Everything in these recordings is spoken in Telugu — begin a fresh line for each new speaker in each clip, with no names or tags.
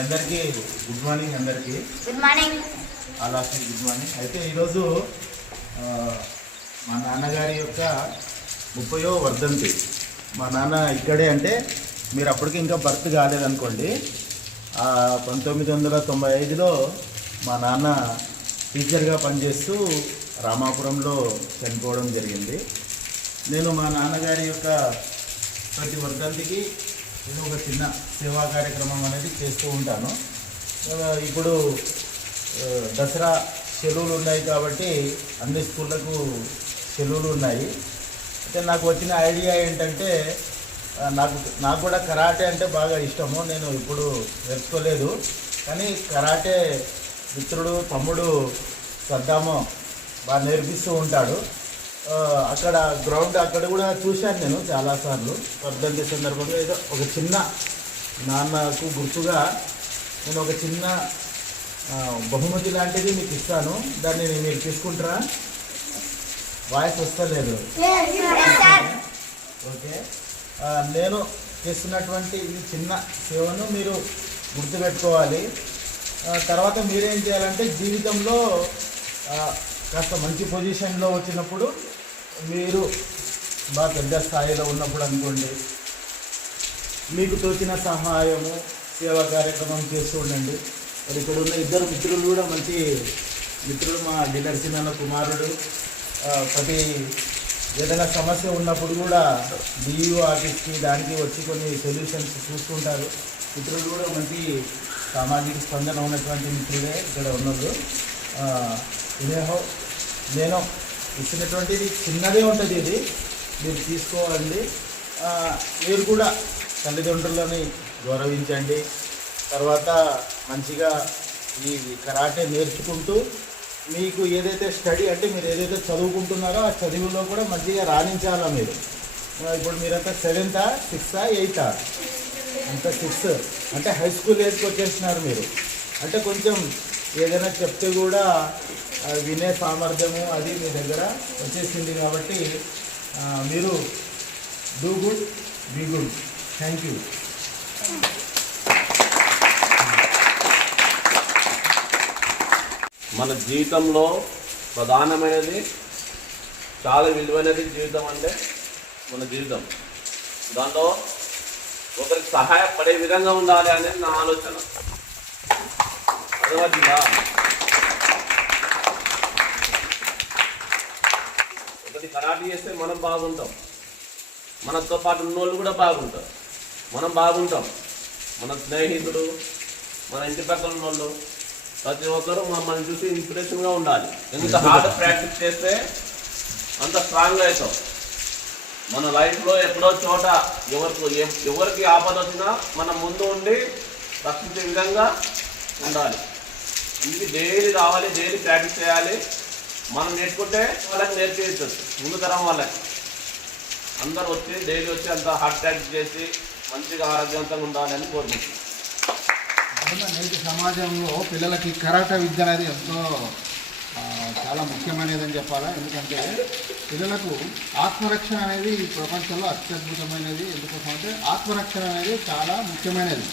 అందరికీ గుడ్ మార్నింగ్ అందరికీ.
Good morning
all of good morning అయితే ఈరోజు మా నాన్నగారి యొక్క ముప్పయో వర్ధంతి. మా నాన్న ఇక్కడే అంటే మీరు అప్పటికి ఇంకా బర్త్ కాలేదనుకోండి పంతొమ్మిది వందల తొంభై ఐదులో మా నాన్న టీచర్గా పనిచేస్తూ రామాపురంలో చనిపోవడం జరిగింది. నేను మా నాన్నగారి యొక్క ప్రతి వర్ధంతికి నేను ఒక చిన్న సేవా కార్యక్రమం అనేది చేస్తూ ఉంటాను. ఇప్పుడు దసరా సెలవులు ఉన్నాయి కాబట్టి అన్ని స్కూళ్ళకు సెలవులు ఉన్నాయి. అయితే నాకు వచ్చిన ఐడియా ఏంటంటే నాకు నాకు కూడా కరాటే అంటే బాగా ఇష్టము. నేను ఇప్పుడు నేర్చుకోలేదు. కానీ కరాటే మిత్రుడు తమ్ముడు సద్దాము బాగా నేర్పిస్తూ ఉంటాడు. అక్కడ గ్రౌండ్ అక్కడ కూడా చూశాను నేను చాలాసార్లు. వర్ధంతి సందర్భంగా ఏదో ఒక చిన్న నాన్నకు గుర్తుగా నేను ఒక చిన్న బహుమతి లాంటిది మీకు ఇస్తాను. దాన్ని మీరు తీసుకుంటారా? వాయిస్ వస్తలేదు. ఓకే. నేను చేస్తున్నటువంటి ఈ చిన్న సేవను మీరు గుర్తుపెట్టుకోవాలి. తర్వాత మీరేం చేయాలంటే జీవితంలో కాస్త మంచి పొజిషన్లో వచ్చినప్పుడు మీరు బాగా పెద్ద స్థాయిలో ఉన్నప్పుడు అనుకోండి. మీకు తోచిన సహాయము సేవా కార్యక్రమం చేస్తూ ఉండండి. మరి ఇక్కడ ఉన్న ఇద్దరు మిత్రులు కూడా మంచి మిత్రులు మా డీలర్ కుమారుడు. ప్రతి ఏదైనా సమస్య ఉన్నప్పుడు కూడా డిఈఓ ఆఫీస్కి దానికి వచ్చి కొన్ని సొల్యూషన్స్ చూస్తుంటారు మిత్రులు కూడా మంచి సామాజిక స్పందన ఉన్నటువంటి మిత్రులే ఇక్కడ ఉన్నారు. వినేహో ఇదేహో నేను ఇచ్చినటువంటిది చిన్నదే ఉంటుంది ఇది. మీరు తీసుకోవాలి. మీరు కూడా తల్లిదండ్రులని గౌరవించండి. తర్వాత మంచిగా ఈ కరాటే నేర్చుకుంటూ మీకు ఏదైతే స్టడీ అంటే మీరు ఏదైతే చదువుకుంటున్నారో ఆ చదువులో కూడా మంచిగా రాణించాలా మీరు? ఇప్పుడు మీరంతా సెవెంతా సిక్స్తా ఎయితా? అంత సిక్స్ అంటే హై స్కూల్ ఏజ్కి వచ్చేసినారు మీరు. అంటే కొంచెం ఏదైనా చెప్తే కూడా వినే సామర్థ్యము అది మీ దగ్గర వచ్చేసింది కాబట్టి మీరు do good be good thank you
మన జీవితంలో ప్రధానమైనది చాలా విలువైనది జీవితం అంటే మన జీవితం. దాంట్లో ఒకరికి సహాయపడే విధంగా ఉండాలి అనేది నా ఆలోచన. అర్థమవుతుందా ఒకటి కరాటి చేస్తే మనం బాగుంటాం. మనతో పాటు ఉన్నోళ్ళు కూడా బాగుంటారు. మనం బాగుంటాం. మన స్నేహితుడు మన ఇంటి పక్కన ఉన్నోళ్ళు ప్రతి ఒక్కరూ మమ్మల్ని చూసి ఇన్స్పిరేషన్గా ఉండాలి. ఎంత హార్డ్ ప్రాక్టీస్ చేస్తే అంత స్ట్రాంగ్ అవుతాం. మన లైఫ్లో ఎక్కడో చోట ఎవరికి ఎవరికి ఆపద వచ్చినా మనం ముందు ఉండి రక్షించే విధంగా ఉండాలి. ఇది డైలీ రావాలి డైలీ ప్రాక్టీస్ చేయాలి. మనం నేర్చుకుంటే వాళ్ళకి నేర్పించచ్చు ముందు తరం వాళ్ళకి. అందరూ వచ్చి డైలీ వచ్చి అంత హార్డ్ ప్రాక్టీస్ చేసి మంచిగా ఆరోగ్యవంతంగా ఉండాలని కోరుకుంటున్నాను.
నేటి సమాజంలో పిల్లలకి కరాట విద్య అనేది ఎంతో చాలా ముఖ్యమైనదని చెప్పాలా? ఎందుకంటే పిల్లలకు ఆత్మరక్షణ అనేది ఈ ప్రపంచంలో అత్యద్భుతమైనది. ఎందుకోసం అంటే ఆత్మరక్షణ అనేది చాలా ముఖ్యమైనది.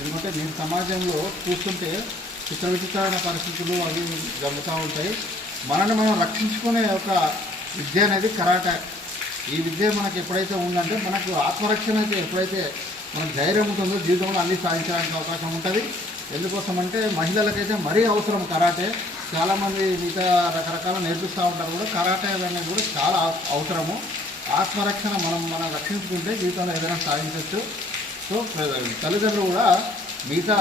ఎందుకంటే నేను సమాజంలో చూస్తుంటే చిత్ర విచిత్రమైన పరిస్థితులు అవి జరుగుతూ ఉంటాయి. మనల్ని మనం రక్షించుకునే ఒక విద్య అనేది కరాటే. ఈ విద్య మనకు ఎప్పుడైతే ఉందంటే మనకు ఆత్మరక్షణ అయితే ఎప్పుడైతే మనకు ధైర్యం ఉంటుందో జీవితంలో అన్ని సాధించడానికి అవకాశం ఉంటుంది. ఎందుకోసం అంటే మహిళలకైతే మరీ అవసరం కరాటే. చాలామంది మిగతా రకరకాల నేర్పిస్తూ ఉంటారు కూడా. కరాటే అనేది కూడా చాలా అవసరము. ఆత్మరక్షణ మనం మనం రక్షించుకుంటే జీవితంలో ఏదైనా సాధించవచ్చు సో తల్లిదండ్రులు కూడా మిగతా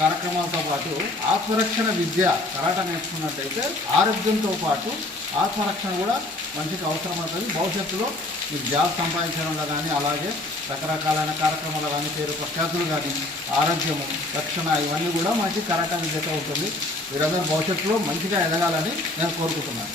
కార్యక్రమాలతో పాటు ఆత్మరక్షణ విద్య కరాట నేర్చుకున్నట్టయితే ఆరోగ్యంతో పాటు ఆత్మరక్షణ కూడా మంచిగా అవసరమవుతుంది. భవిష్యత్తులో మీకు జాబ్ సంపాదించడంలో కానీ అలాగే రకరకాలైన కార్యక్రమాలు కానీ పేరు ప్రఖ్యాతులు కానీ ఆరోగ్యము రక్షణ ఇవన్నీ కూడా మంచి కార్యక్రమం జత ఉంటుంది. వీరందరూ భవిష్యత్తులో మంచిగా ఎదగాలని నేను కోరుకుంటున్నాను.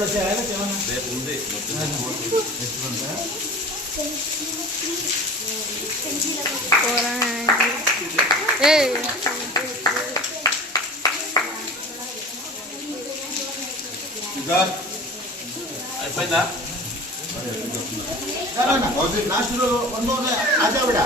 వచ్చాయా ఏమన్నా
రేపు ఉంది
Ei,
ఇదార్
అయిపోయిందా
లాస్ట్ వన్ అదే విడ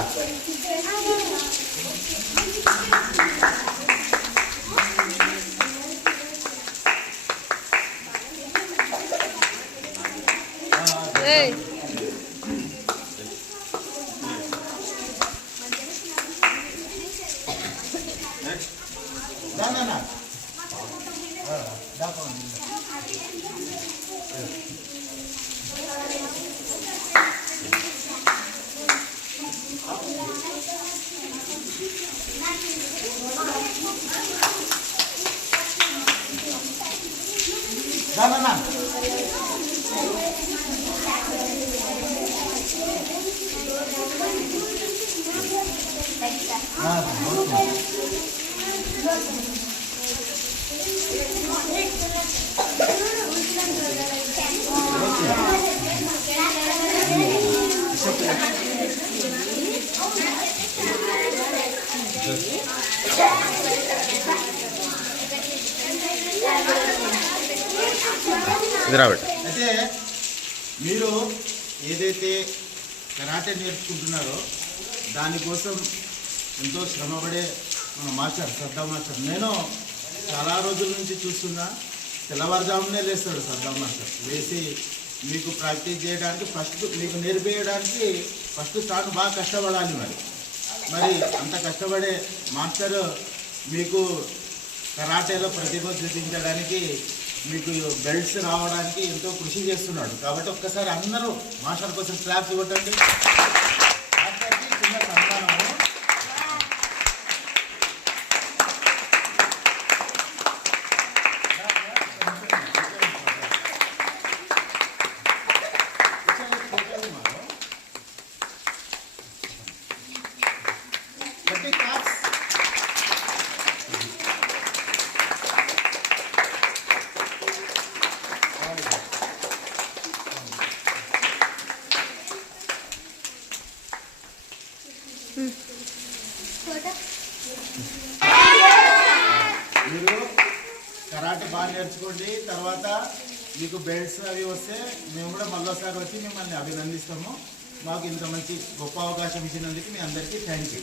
ना
ना दाखव ना ना Ah, okay. అయితే మీరు ఏదైతే కరాటే నేర్చుకుంటున్నారో దానికోసం ఎంతో శ్రమపడే మన మాస్టర్ సద్దా మాస్టర్. నేను చాలా రోజుల నుంచి చూస్తున్నా తెల్లవారుజామునే లేస్తాడు సద్దా మాస్టర్. లేచి మీకు ప్రాక్టీస్ చేయడానికి ఫస్ట్ మీకు నేర్పేయడానికి ఫస్ట్ తాను బాగా కష్టపడాలి మరి. మరి అంత కష్టపడే మాస్టర్ మీకు కరాటేలో ప్రతిభ చూపించడానికి మీకు బెల్ట్స్ రావడానికి ఎంతో కృషి చేస్తున్నాడు. కాబట్టి ఒక్కసారి అందరూ మాస్టర్ కోసం క్లాప్స్ ఇవ్వటండి మాస్టర్కి చిన్న సన్మానము గట్టి క్లాప్స్ మీరు కరాటే బాగా నేర్చుకోండి తర్వాత మీకు బెల్ట్స్ అవి వస్తే మేము కూడా మళ్ళీసారి వచ్చి మిమ్మల్ని అభినందిస్తాము. మాకు ఇంత మంచి గొప్ప అవకాశం ఇచ్చినందుకు మీ అందరికీ థ్యాంక్ యూ